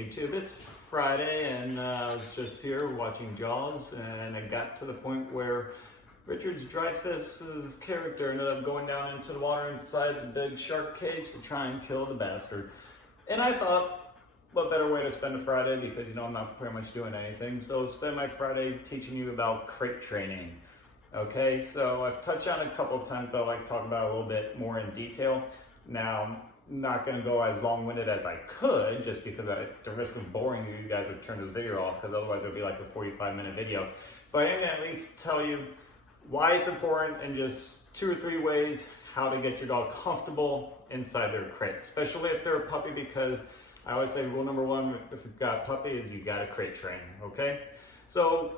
YouTube. It's Friday and I was just here watching Jaws, and I got to the point where Richard Dreyfuss's character ended up going down into the water inside the big shark cage to try and kill the bastard. And I thought, what better way to spend a Friday, because I'm not pretty much doing anything, so spend my Friday teaching you about crate training. Okay, so I've touched on it a couple of times, but I'd like to talk about it a little bit more in detail. Now, I'm not going to go as long-winded as I could, just because at the risk of boring you, you guys would turn this video off, because otherwise it would be like a 45-minute video. But I'm going to at least tell you why it's important and just 2 or 3 ways how to get your dog comfortable inside their crate, especially if they're a puppy, because I always say rule number 1 if you've got a puppy is you got to crate train, okay? So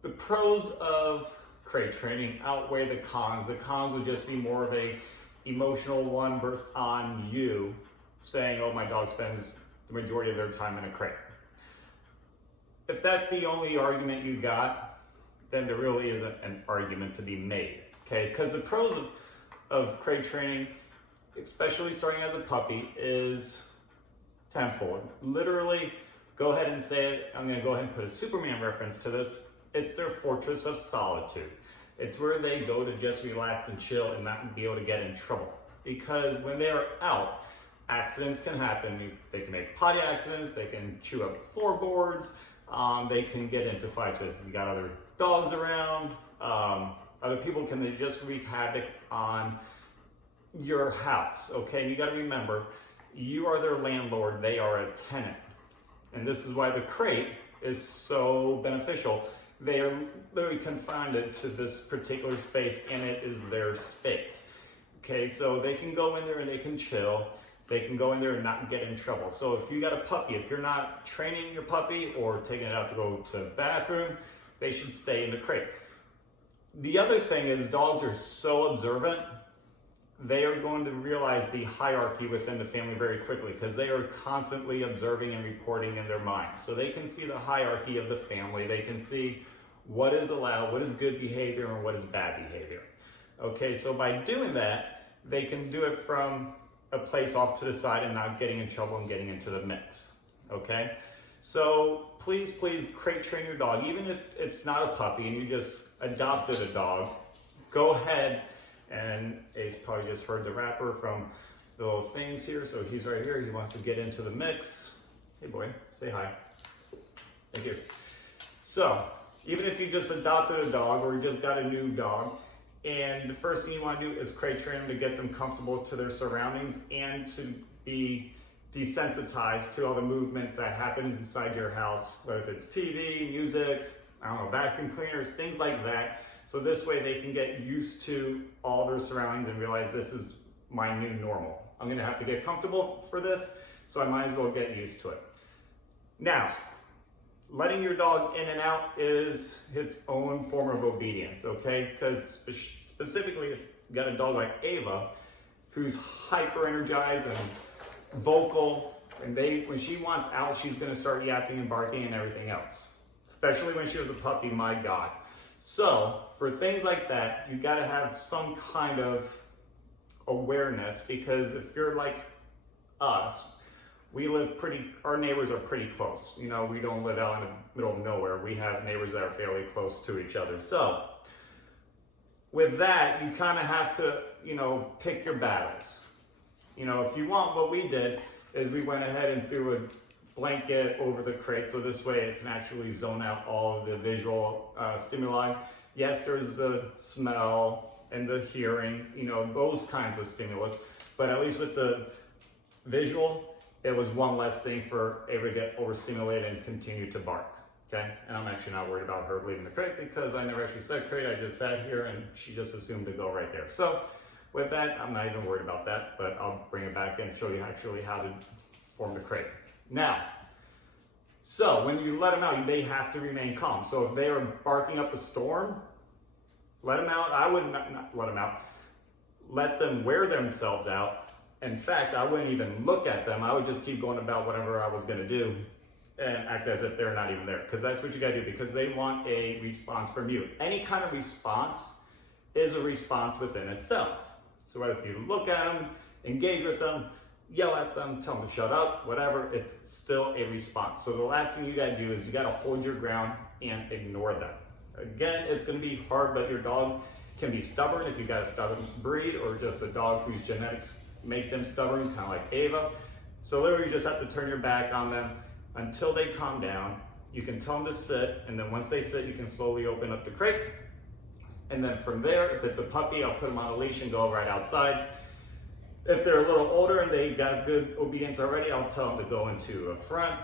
the pros of crate training outweigh the cons. The cons would just be more of a emotional one versus on you saying, oh, my dog spends the majority of their time in a crate. If that's the only argument you got, then there really isn't an argument to be made, okay? Because the pros of crate training, especially starting as a puppy, is tenfold. Literally, go ahead and say it. I'm going to go ahead and put a Superman reference to this. It's their fortress of solitude. It's where they go to just relax and chill and not be able to get in trouble. Because when they are out, accidents can happen. They can make potty accidents, they can chew up floorboards, they can get into fights with, you got other dogs around, other people can just wreak havoc on your house, okay? And you gotta remember, you are their landlord, they are a tenant. And this is why the crate is so beneficial. They are literally confined to this particular space, and it is their space. Okay, so they can go in there and they can chill. They can go in there and not get in trouble. So if you got a puppy, if you're not training your puppy or taking it out to go to the bathroom, they should stay in the crate. The other thing is dogs are so observant, they are going to realize the hierarchy within the family very quickly, because they are constantly observing and reporting in their mind. So they can see the hierarchy of the family. They can see what is allowed, what is good behavior, and what is bad behavior. Okay, so by doing that, they can do it from a place off to the side and not getting in trouble and getting into the mix. Okay, so please crate train your dog. Even if it's not a puppy and you just adopted a dog, go ahead. And Ace probably just heard the wrapper from the little things here. So he's right here. He wants to get into the mix. Hey boy, say hi. Thank you. So even if you just adopted a dog or you just got a new dog, and the first thing you want to do is crate train them to get them comfortable to their surroundings and to be desensitized to all the movements that happen inside your house, whether it's TV, music, I don't know, vacuum cleaners, things like that. So this way they can get used to all their surroundings and realize this is my new normal. I'm gonna have to get comfortable for this, so I might as well get used to it. Now, letting your dog in and out is its own form of obedience, okay? Because specifically if you got a dog like Ava, who's hyper energized and vocal, and when she wants out, she's gonna start yapping and barking and everything else. Especially when she was a puppy, my God. So for things like that, you gotta have some kind of awareness, because if you're like us, our neighbors are pretty close. We don't live out in the middle of nowhere. We have neighbors that are fairly close to each other. So with that, you kind of have to, pick your battles. If you want, what we did is we went ahead and threw a blanket over the crate, so this way it can actually zone out all of the visual stimuli. Yes, there's the smell and the hearing, those kinds of stimulus, but at least with the visual, it was one less thing for Ava to get overstimulated and continue to bark, okay? And I'm actually not worried about her leaving the crate, because I never actually said crate, I just sat here and she just assumed to go right there. So with that, I'm not even worried about that, but I'll bring it back and show you actually how to form the crate. Now, so when you let them out, they have to remain calm. So if they are barking up a storm, let them out. I would not let them out. Let them wear themselves out. In fact, I wouldn't even look at them. I would just keep going about whatever I was gonna do and act as if they're not even there. Because that's what you gotta do, because they want a response from you. Any kind of response is a response within itself. So if you look at them, engage with them, yell at them, tell them to shut up, whatever, it's still a response. So the last thing you gotta do is you gotta hold your ground and ignore them. Again, it's gonna be hard, but your dog can be stubborn if you got a stubborn breed or just a dog whose genetics make them stubborn, kind of like Ava. So literally you just have to turn your back on them until they calm down. You can tell them to sit, and then once they sit, you can slowly open up the crate. And then from there, if it's a puppy, I'll put them on a leash and go right outside. If they're a little older and they got good obedience already, I'll tell them to go into a front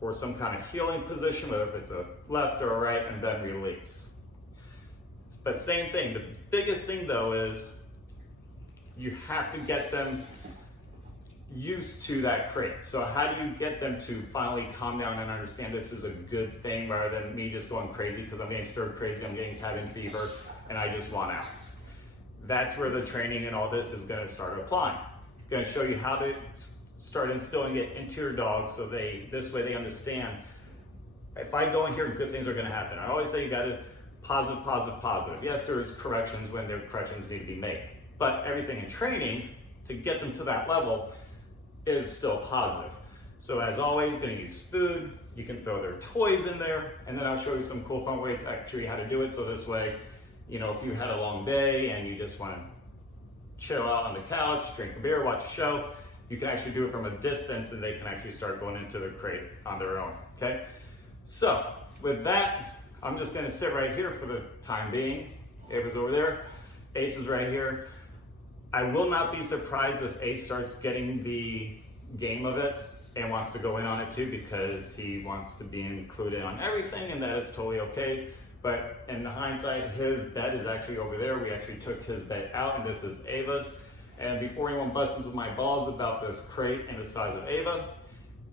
or some kind of healing position, whether if it's a left or a right, and then release. But same thing, the biggest thing though is you have to get them used to that crate. So how do you get them to finally calm down and understand this is a good thing rather than me just going crazy because I'm getting stirred crazy, I'm getting cabin fever, and I just want out? That's where the training and all this is going to start applying. I'm going to show you how to start instilling it into your dog so this way they understand, if I go in here, good things are going to happen. I always say you got to positive, positive, positive. Yes, there's corrections when there corrections need to be made, but everything in training to get them to that level is still positive. So as always, going to use food. You can throw their toys in there, and then I'll show you some cool fun ways actually how to do it. So this way, you know, if you had a long day and you just want to chill out on the couch, drink a beer, watch a show, you can actually do it from a distance and they can actually start going into the crate on their own, okay? So with that, I'm just gonna sit right here for the time being. Ava's over there, Ace is right here. I will not be surprised if Ace starts getting the game of it and wants to go in on it too, because he wants to be included on everything, and that is totally okay. But in hindsight, his bed is actually over there. We actually took his bed out, and this is Ava's. And before anyone busts into my balls about this crate and the size of Ava,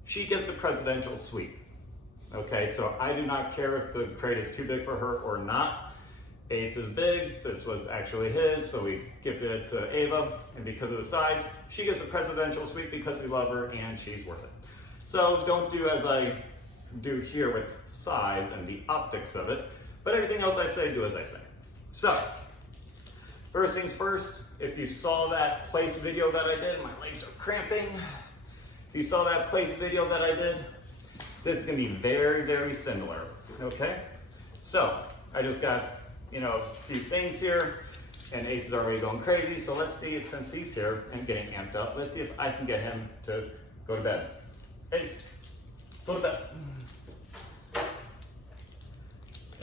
she gets the presidential suite. Okay, so I do not care if the crate is too big for her or not. Ace is big, so this was actually his, so we gifted it to Ava, and because of the size, she gets a presidential suite because we love her and she's worth it. So don't do as I do here with size and the optics of it, but everything else I say, do as I say. So, first things first, if you saw that place video that I did, my legs are cramping. If you saw that place video that I did, this is gonna be very, very similar, okay? So, I just got, you know, a few things here, and Ace is already going crazy, so let's see, since he's here and getting amped up, let's see if I can get him to go to bed. Ace, go to bed.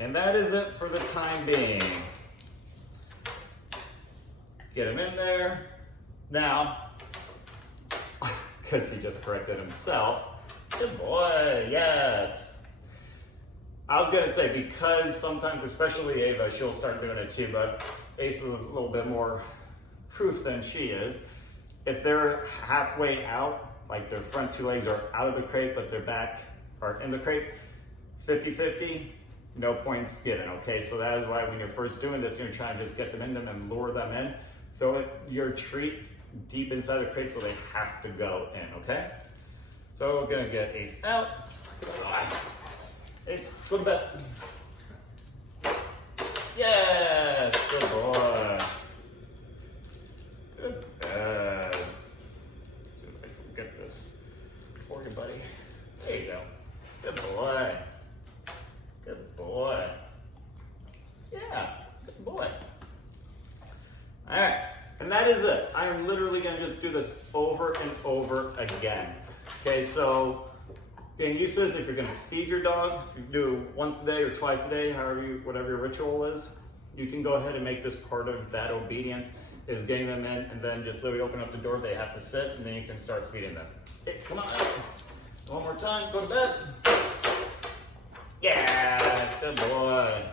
And that is it for the time being. Get him in there. Now, because he just corrected himself, good boy, yes. I was gonna say, because sometimes, especially Ava, she'll start doing it too, but Ace is a little bit more proof than she is. If they're halfway out, like their front two legs are out of the crate, but their back are in the crate, 50-50, no points given, okay? So that is why when you're first doing this, you're gonna try and just get them in them and lure them in. Throw your treat deep inside the crate so they have to go in, okay? So we're gonna get Ace out. Ace, go to bed. Yes, good boy. Good bed. See if I can get this for you, buddy. There you go. Good boy. Good boy. Yeah, good boy. All right, and that is it. I am literally gonna just do this over and over again. Okay, so getting used to this, if you're gonna feed your dog, if you do it once a day or twice a day, whatever your ritual is, you can go ahead and make this part of that obedience, is getting them in, and then just literally open up the door, they have to sit, and then you can start feeding them. Hey, come on out. One more time, go to bed. Yeah, good boy.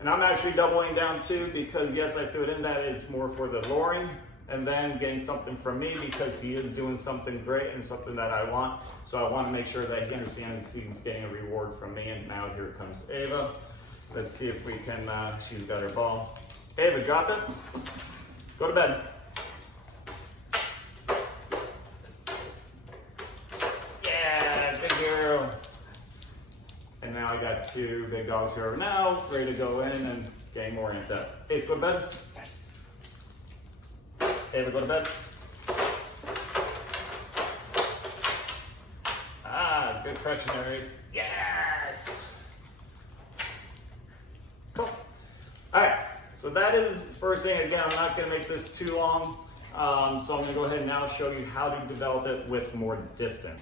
And I'm actually doubling down too, because yes, I threw it in, that is more for the luring, and then getting something from me because he is doing something great and something that I want. So I want to make sure that he understands he's getting a reward from me. And now here comes Ava. Let's see if we can, she's got her ball. Ava, drop it. Go to bed. Yeah, good girl. And now I got two big dogs here now, ready to go in and getting more amped up. Ace, go to bed. Ava, go to bed. perfect trepidations. Yes! Cool. Alright, so that is the first thing. Again, I'm not going to make this too long, so I'm going to go ahead and now show you how to develop it with more distance.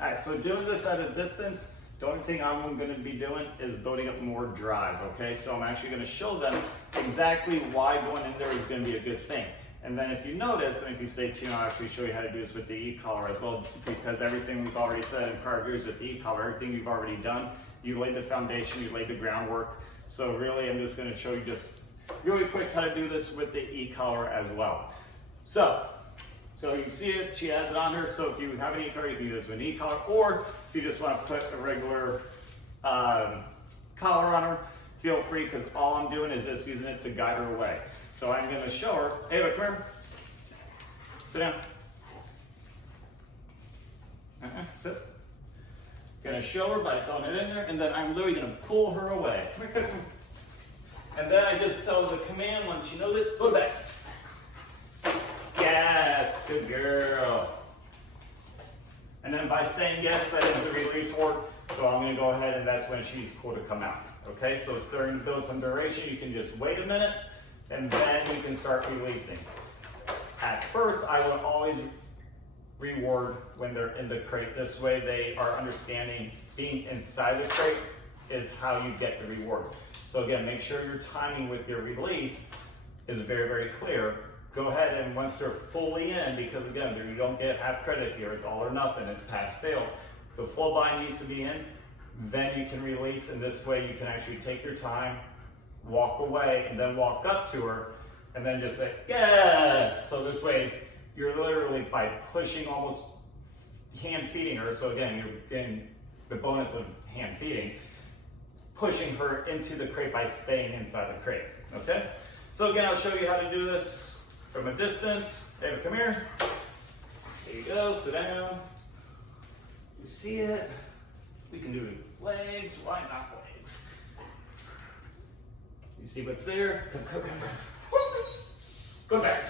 Alright, so doing this at a distance, the only thing I'm going to be doing is building up more drive, okay? So I'm actually going to show them exactly why going in there is going to be a good thing. And then if you notice, and if you stay tuned, I'll actually show you how to do this with the e-collar as well, because everything we've already said in prior videos with the e-collar, everything you've already done, you laid the foundation, you laid the groundwork. So really, I'm just going to show you just really quick how to do this with the e-collar as well. So you can see it, she has it on her. So if you have an e-collar, you can use it with an e-collar, or if you just want to put a regular collar on her, feel free, because all I'm doing is just using it to guide her away. So I'm going to show her, Ava, come here. Sit down. Sit. Going to show her by throwing it in there, and then I'm literally going to pull her away. And then I just tell her the command when she knows it, go back. Yes, good girl. And then by saying yes, that is the release word. So I'm going to go ahead, and that's when she's cool to come out. Okay, so starting to build some duration, you can just wait a minute, and then we can start releasing. At first, I will always reward when they're in the crate. This way they are understanding being inside the crate is how you get the reward. So again, make sure your timing with your release is very, very clear. Go ahead and once they're fully in, because again, you don't get half credit here, it's all or nothing, it's pass fail. The full bind needs to be in, then you can release, and this way you can actually take your time, walk away, and then walk up to her, and then just say, yes! So this way, you're literally, by pushing, almost hand feeding her, so again, you're getting the bonus of hand feeding, pushing her into the crate by staying inside the crate, okay? So again, I'll show you how to do this from a distance. David, come here. There you go, sit down. You see it? We can do legs, why not legs? You see what's there? Go back.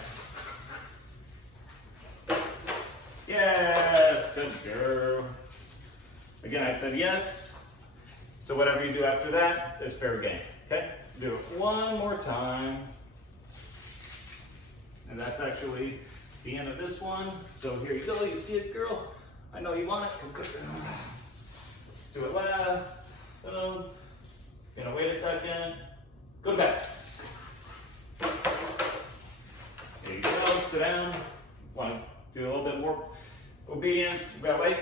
Yes, good girl. Again, I said yes. So whatever you do after that is fair game, okay? Do it one more time. And that's actually the end of this one. So here you go, you see it, girl? I know you want it. Let's do it loud. Boom. Gonna wait a second. Go back. There you go, sit down. Want to do a little bit more obedience. We gotta wait.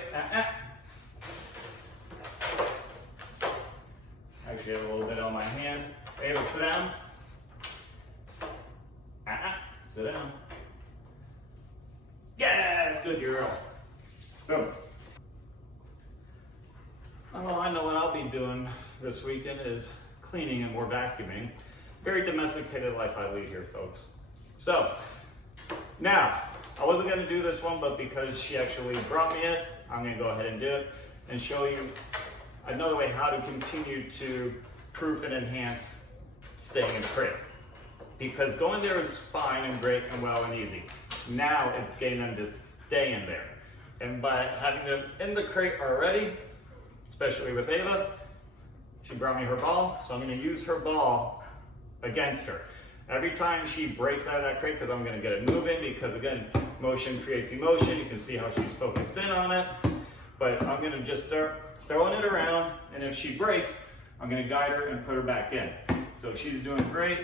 Actually, I have a little bit on my hand. Ava, sit down. Sit down. Yes, good girl. Boom. Oh, I know what I'll be doing this weekend is cleaning and more vacuuming. Very domesticated life I lead here, folks. So, now, I wasn't going to do this one, but because she actually brought me it, I'm going to go ahead and do it and show you another way how to continue to proof and enhance staying in the crate. Because going there is fine and great and well and easy. Now it's getting them to stay in there. And by having them in the crate already, especially with Ava, she brought me her ball, so I'm going to use her ball against her. Every time she breaks out of that crate, because I'm going to get it moving, because again, motion creates emotion. You can see how she's focused in on it. But I'm going to just start throwing it around, and if she breaks, I'm going to guide her and put her back in. So she's doing great.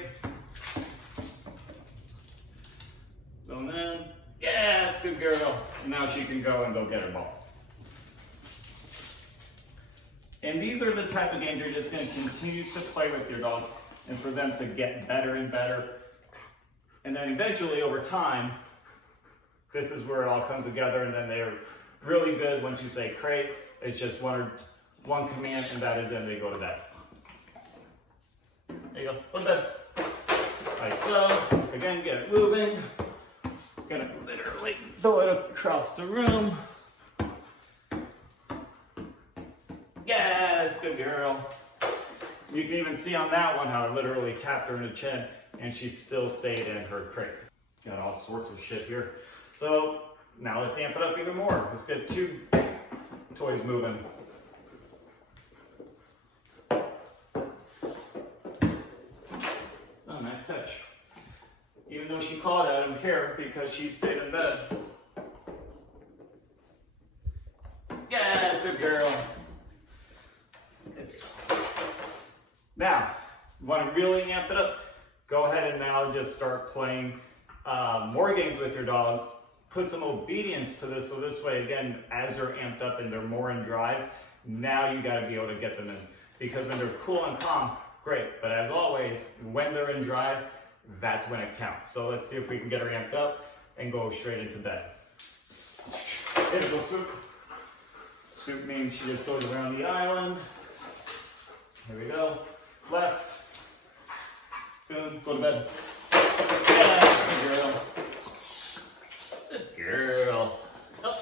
So then, yes, good girl. Now she can go and go get her ball. And these are the type of games you're just going to continue to play with your dog and for them to get better and better. And then eventually, over time, this is where it all comes together, and then they're really good once you say crate. It's just one command, and that is it. They go to bed. There you go. Go to bed. Like so. Again, get it moving. Gonna literally throw it across the room. Yes, good girl. You can even see on that one how I literally tapped her in the chin and she still stayed in her crate. Got all sorts of shit here. So now let's amp it up even more. Let's get 2 toys moving. Oh, nice catch. Even though she caught it, I don't care because she stayed in bed. Yes, good girl. Now, you want to really amp it up, go ahead and now just start playing more games with your dog. Put some obedience to this, so this way, again, as they're amped up and they're more in drive, now you got to be able to get them in. Because when they're cool and calm, great. But as always, when they're in drive, that's when it counts. So let's see if we can get her amped up and go straight into bed. Here we go, Swoop. Swoop means she just goes around the island. Here we go. Left. Boom. Go to bed. Yeah, good girl. Good girl. Up.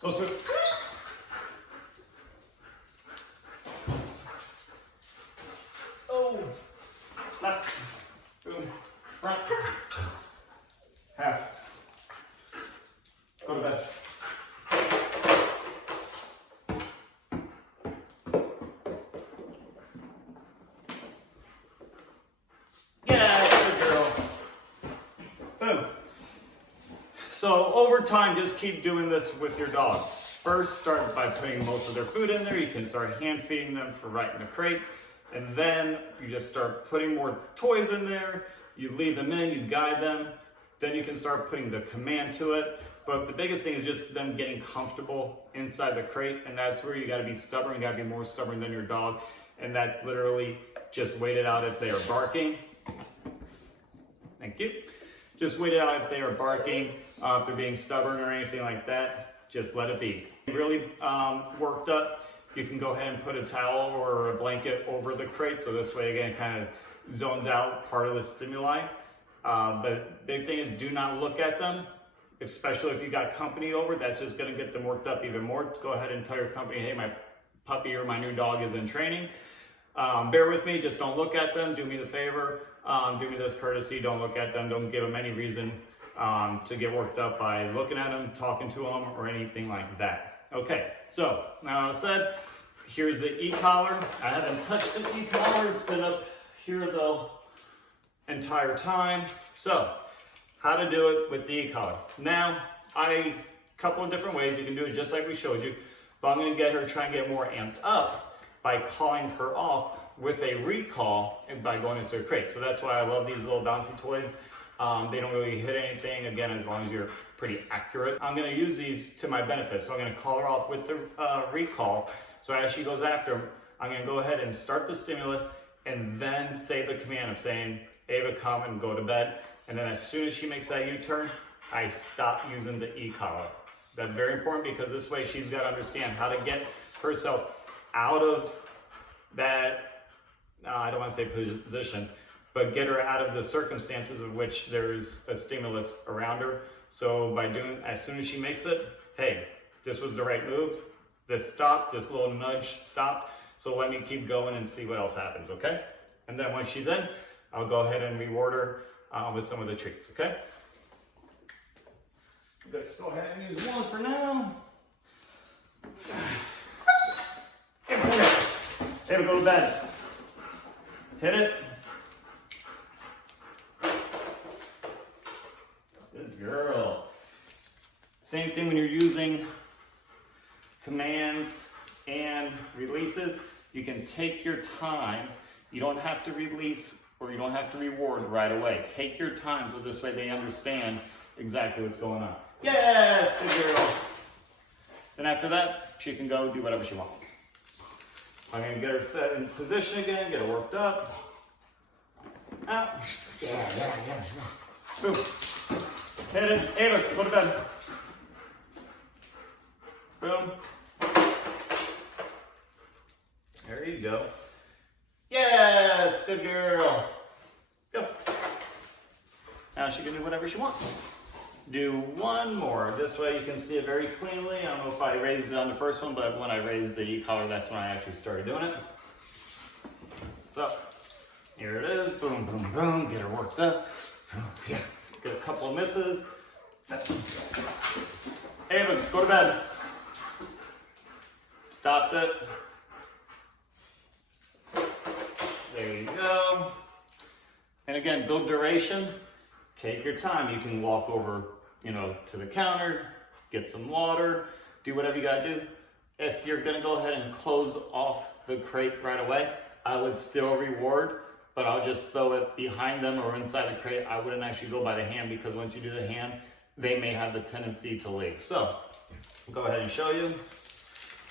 Go, Swoop. Oh. Left. Boom. Front. Half. Go to bed. So over time, just keep doing this with your dog. First, start by putting most of their food in there. You can start hand feeding them for right in the crate. And then you just start putting more toys in there. You lead them in, you guide them. Then you can start putting the command to it. But the biggest thing is just them getting comfortable inside the crate. And that's where you gotta be stubborn. You gotta be more stubborn than your dog. And that's literally just wait it out if they are barking. Thank you. Just wait it out if they are barking, if they're being stubborn or anything like that, just let it be. Really worked up, you can go ahead and put a towel or a blanket over the crate, so this way again it kind of zones out part of the stimuli. But big thing is do not look at them, especially if you got company over. That's just gonna get them worked up even more. Go ahead and tell your company, hey, my puppy or my new dog is in training. Bear with me, just don't look at them, do me the favor. Do me this courtesy, don't look at them, don't give them any reason to get worked up by looking at them, talking to them, or anything like that. Okay, so now I said, here's the e-collar. I haven't touched the e-collar, it's been up here the entire time. So, how to do it with the e-collar. Now, a couple of different ways you can do it just like we showed you, but I'm gonna get her, try and get more amped up by calling her off with a recall and by going into a crate. So that's why I love these little bouncy toys. They don't really hit anything, again, as long as you're pretty accurate. I'm gonna use these to my benefit. So I'm gonna call her off with the recall. So as she goes after him, I'm gonna go ahead and start the stimulus and then say the command of saying, Ava, come and go to bed. And then as soon as she makes that U-turn, I stop using the e-collar. That's very important because this way she's gotta understand how to get herself out of that I don't want to say position, but get her out of the circumstances of which there's a stimulus around her. So by doing, as soon as she makes it, hey, this was the right move, this stopped, this little nudge stopped, so let me keep going and see what else happens, okay? And then once she's in, I'll go ahead and reward her with some of the treats, okay? Let's go ahead and use one for now. Hey, we go to bed. Hit it. Good girl. Same thing when you're using commands and releases. You can take your time. You don't have to release or you don't have to reward right away. Take your time so this way they understand exactly what's going on. Yes, good girl. Then after that, she can go do whatever she wants. I'm gonna get her set in position again, get her worked up. Out. Yeah. Boom. Hit it. Ava, go to bed. Boom. There you go. Yes, good girl. Go. Now she can do whatever she wants. Do one more. This way you can see it very cleanly. I don't know if I raised it on the first one, but when I raised the e-collar, that's when I actually started doing it. So, Here it is, boom, boom, boom, get her worked up. Yeah, get a couple of misses. Ava, go to bed. Stopped it. There you go. And again, build duration. Take your time. You can walk over, to the counter, get some water, do whatever you gotta do. If you're gonna go ahead and close off the crate right away, I would still reward, but I'll just throw it behind them or inside the crate. I wouldn't actually go by the hand, because once you do the hand, they may have the tendency to leave. So, I'll go ahead and show you.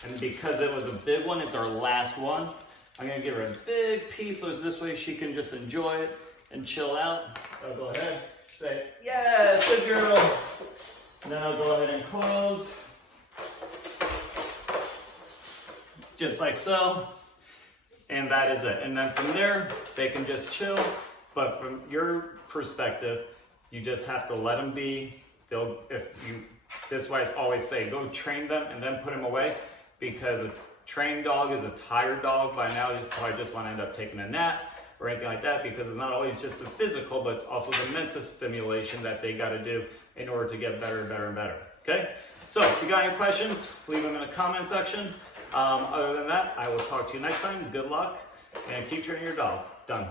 And because it was a big one, it's our last one. I'm gonna give her a big piece, so this way she can just enjoy it and chill out. I'll go ahead, say, yes, good girl. And then I'll go ahead and close. Just like so. And that is it. And then from there, they can just chill. But from your perspective, you just have to let them be. This is why I always say, go train them and then put them away. Because a trained dog is a tired dog. By now, you probably just want to end up taking a nap or anything like that, because it's not always just the physical, but it's also the mental stimulation that they got to do in order to get better and better and better. Okay? So if you got any questions, leave them in the comment section. Other than that, I will talk to you next time. Good luck, and keep training your dog. Done.